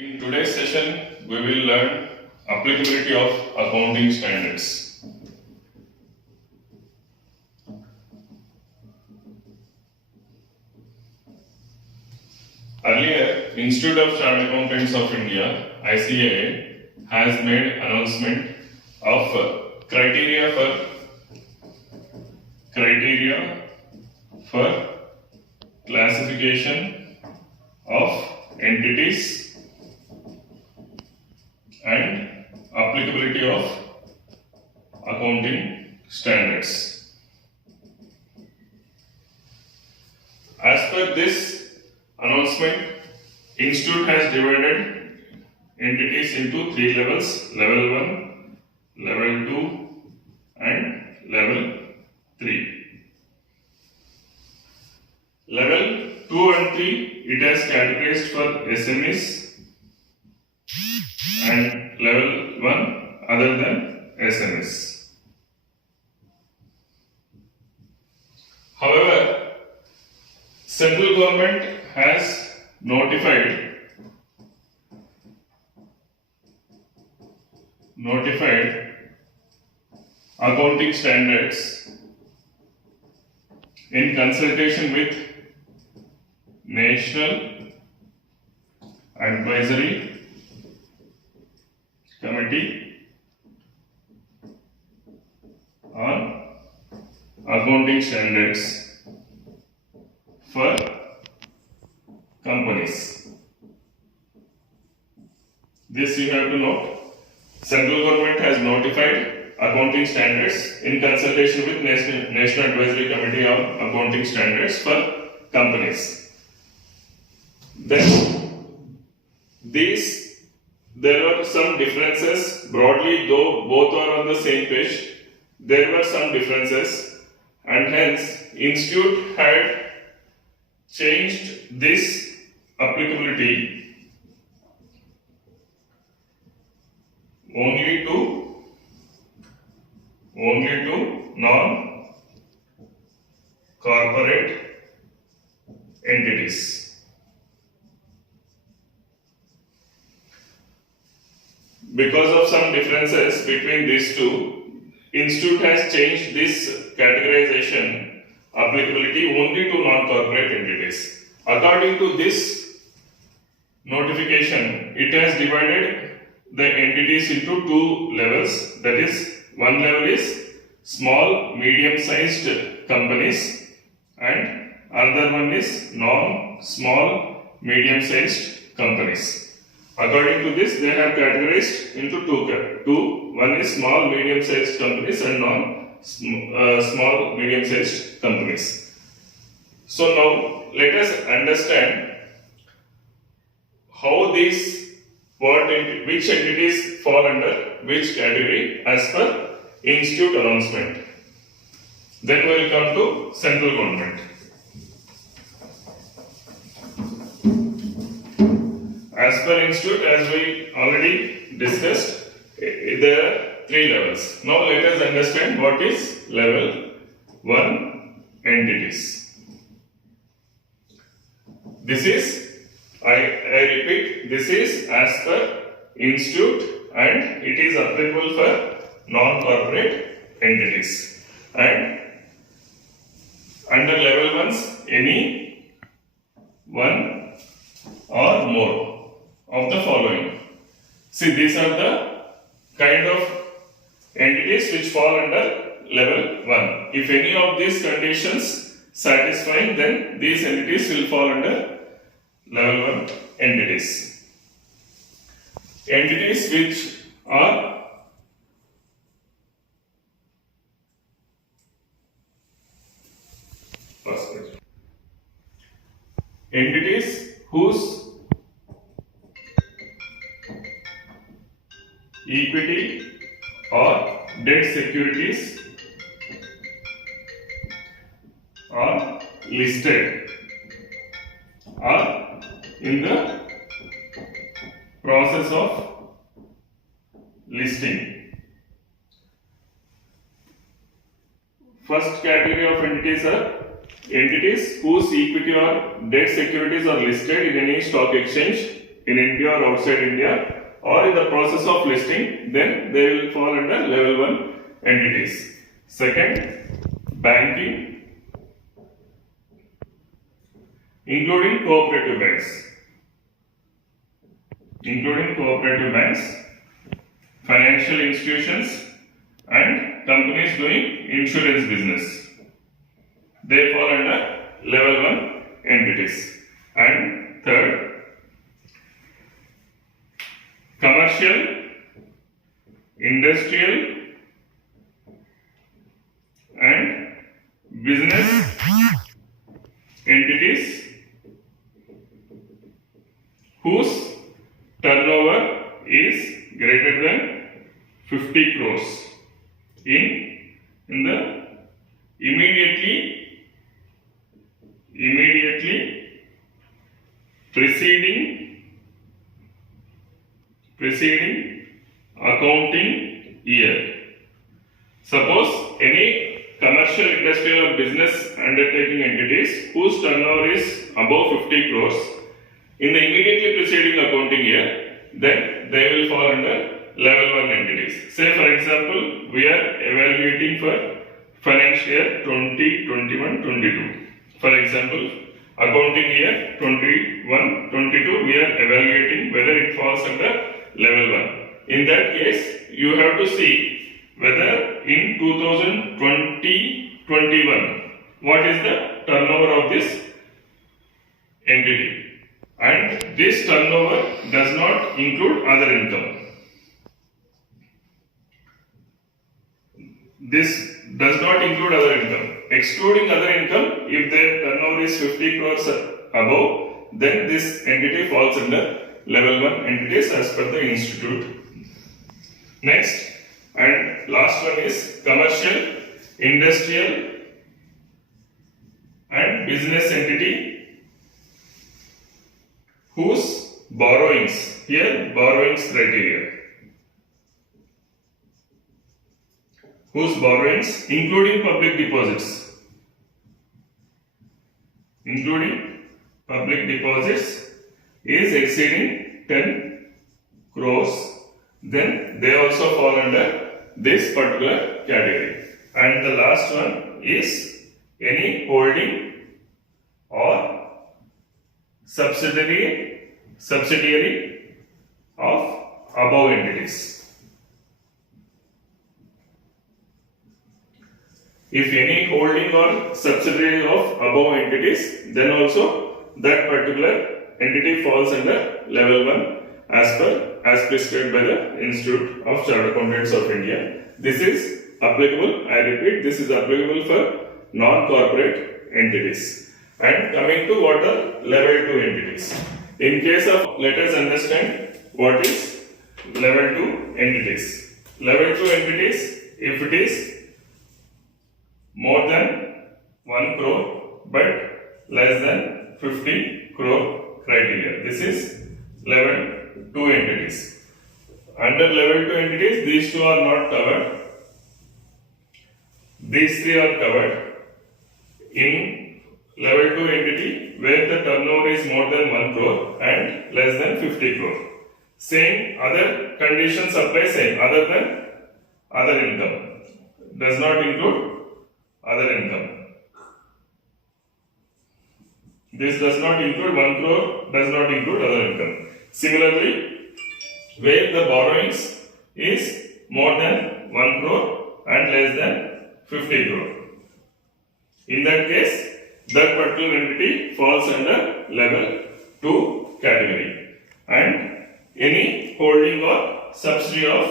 In today's session, we will learn applicability of accounting standards. Earlier, Institute of Chartered Accountants of India (ICAI) has made announcement of criteria for classification of entities and applicability of accounting standards. As per this announcement, Institute has divided entities into three levels: level 1, level 2 and level 3. Level 2 and 3 it has categorized for SMEs and level 1 other than SMS. However, central government has notified accounting standards in consultation with National Advisory Committee on Accounting Standards for companies. This you have to note. Central government has notified accounting standards in consultation with National Advisory Committee on Accounting Standards for companies. Then there were some differences. Broadly, though both are on the same page, there were some differences, and hence Institute had changed this applicability only to non-corporate entities. Because of some differences between these two, Institute has changed this categorization applicability only to non-corporate entities. According to this notification, it has divided the entities into two levels. That is, one level is small, medium-sized companies, and another one is non-small, medium-sized companies. According to this, they have categorized into two. One is small, medium-sized companies and non-small, medium-sized companies. So now let us understand how which entities fall under which category as per Institute announcement. Then we will come to central government. As per Institute, as we already discussed, there are three levels. Now let us understand what is level 1 entities. This is, I repeat, this is as per Institute and it is applicable for non-corporate entities. And under level 1s, any one or more of the following. See, these are the kind of entities which fall under level 1. If any of these conditions satisfying, then these entities will fall under level 1 entities. Entities which are entities whose equity or debt securities are listed or in the process of listing. First category of entities are entities whose equity or debt securities are listed in any stock exchange in India or outside India, or in the process of listing, then they will fall under level 1 entities. Second, banking, including cooperative banks, financial institutions, and companies doing insurance business. They fall under level 1 entities. And third, commercial, industrial, and business entities whose turnover is greater than 50 crores in the immediately preceding accounting year. Suppose any commercial, industrial or business undertaking entities whose turnover is above 50 crores in the immediately preceding accounting year, then they will fall under level 1 entities. Say for example, we are evaluating for financial year 2021-22. For example, accounting year 21-22, we are evaluating whether it falls under level 1. In that case, you have to see whether in 2020-21, what is the turnover of this entity. And this turnover does not include other income. This does not include other income. Excluding other income, if their turnover is 50 crores above, then this entity falls under level 1 entities as per the institute. Next and last one is commercial, industrial, and business entity whose borrowings, here borrowings criteria, whose borrowings including public deposits is exceeding 10 crores, then they also fall under this particular category. And the last one is any holding or subsidiary of above entities. If any holding or subsidiary of above entities, then also that particular entity falls under level 1 as prescribed by the Institute of Chartered Accountants of India. This is applicable, I repeat, this is applicable for non-corporate entities. And coming to what are level 2 entities. In case of, let us understand what is level 2 entities. Level 2 entities, if it is more than 1 crore but less than 50 crore criteria. This is level 2 entities. Under level 2 entities, these two are not covered. These three are covered. In level 2 entity, where the turnover is more than 1 crore and less than 50 crore. Same other conditions apply, same other than other income. Does not include other income. This does not include 1 crore, does not include other income. Similarly, where the borrowings is more than 1 crore and less than 50 crore. In that case, that particular entity falls under level 2 category. And any holding or subsidiary of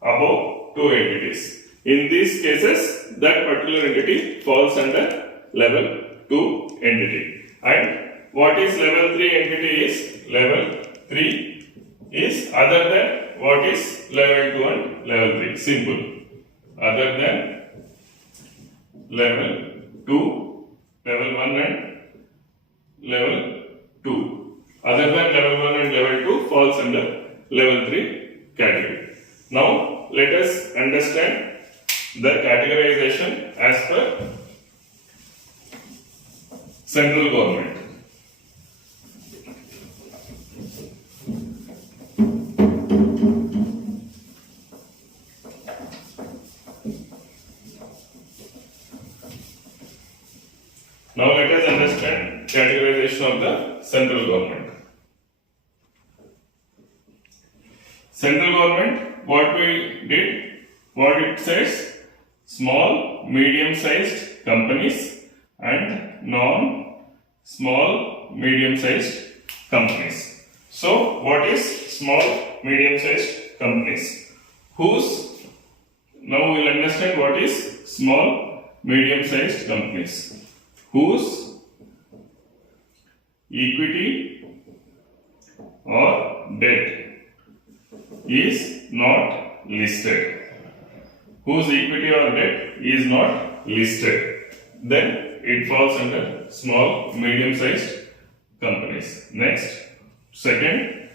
above 2 entities. In these cases, that particular entity falls under level 2 entity. And what is level 3 entity is? Level 3 is other than what is level 2 and level 3. Simple. Other than level 2, level 1 and level 2. Other than level 1 and level 2 falls under level 3 category. Now, let us understand the categorization as per central government. categorization of the central government. Central government, what we did, what it says, small, medium-sized companies and non-small, medium-sized companies. So, what is small, medium-sized companies? Now we will understand what is small, medium-sized companies. Whose equity or debt is not listed. Whose equity or debt is not listed. Then it falls under small, medium-sized companies. Next, second,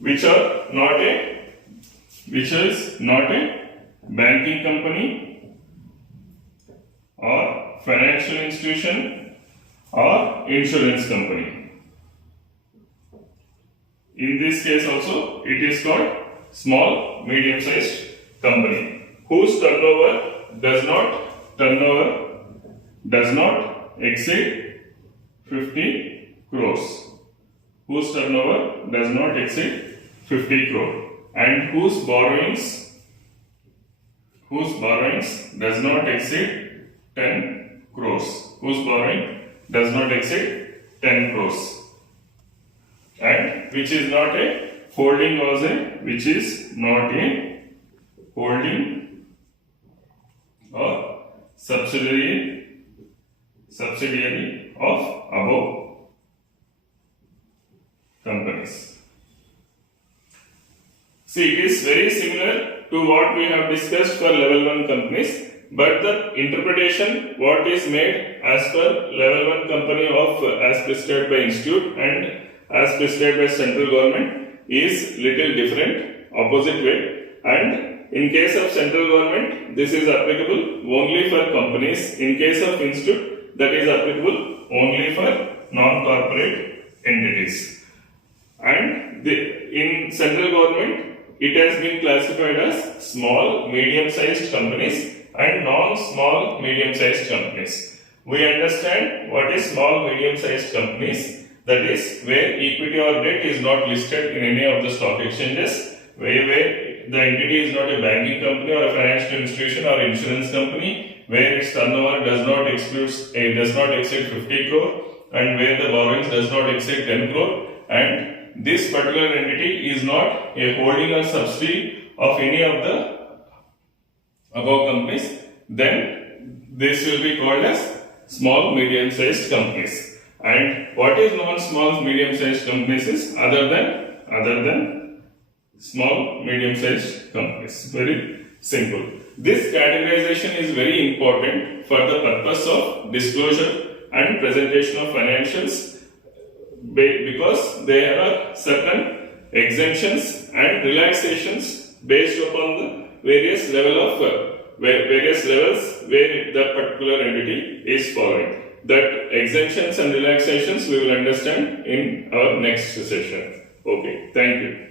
which is not a banking company or financial institution or insurance company. In this case also, it is called small, medium-sized company, whose turnover does not exceed 50 crores. Whose turnover does not exceed 50 crore, and whose borrowings does not exceed 10 crores. Whose borrowing does not exceed 10 crores. And which is not a holding or subsidiary of above companies. See, it is very similar to what we have discussed for level 1 companies, but the interpretation what is made as per level 1 company of as prescribed by institute and as prescribed by central government is little different, opposite way. And in case of central government, this is applicable only for companies. In case of institute, that is applicable only for non-corporate entities. And in central government, it has been classified as small, medium-sized companies and non-small, medium-sized companies. We understand what is small, medium-sized companies. That is where equity or debt is not listed in any of the stock exchanges, where the entity is not a banking company or a financial institution or insurance company, where its turnover does not exceed 50 crore, and where the borrowings does not exceed 10 crore, and this particular entity is not a holding or subsidiary of any of the above companies, then this will be called as small, medium-sized companies. And what is non-small, medium-sized companies is other than small, medium-sized companies. Very simple. This categorization is very important for the purpose of disclosure and presentation of financials, because there are certain exemptions and relaxations based upon the various levels where the particular entity is following. That exemptions and relaxations we will understand in our next session. Okay, thank you.